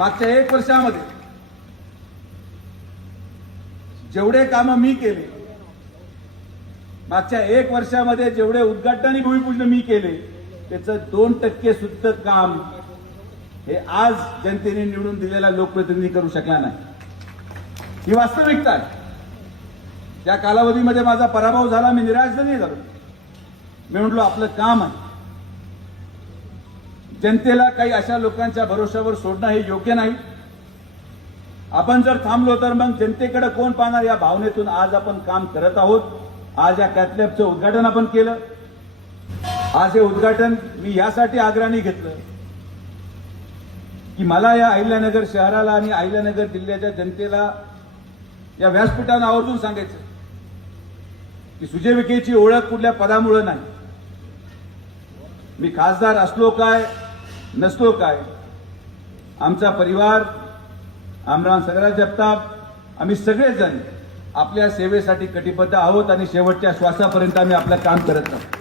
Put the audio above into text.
मागच्या 1 वर्षामध्ये जेवढे कामं मी केले, मागच्या 1 वर्षामध्ये जेवढे उद्घाटन आणि भूमिपूजन मी केले, त्याचं 2% सुद्धा काम हे आज जनतेने निवडून दिलेला लोकप्रतिनिधी करू शकला नाही। ही वास्तविकता आहे। त्या कालावधीमध्ये माझा पराभव झाला, मी निराश नाही झालो। मी म्हटलो आपलं काम आहे, जनतेला काही अशा लोकांच्या भरोशावर सोडणं हे योग्य नाही। आपण जर थांबलो तर मग जनतेकडे कोण पाहणार, या भावनेतून आज आपण काम करत आहोत। आज या कॅथलॅबचं उद्घाटन आपण केलं। आज हे उद्घाटन मी यासाठी आग्रहाने घेतलं की मला या अहिल्यानगर शहराला आणि अहिल्यानगर जिल्ह्याच्या जनतेला या व्यासपीठावर आवर्जून सांगायचं की सुजय विखेची ओळख कुठल्या पदामुळे नाही। मी खासदार असलो काय नसलो काय, आमचा परिवार, आमराव संग्राम जगताप, आम्ही सगळेजण आपल्या सेवेसाठी कटिबद्ध आहोत आणि शेवटच्या श्वासापर्यंत आम्ही आपलं काम करत आहोत।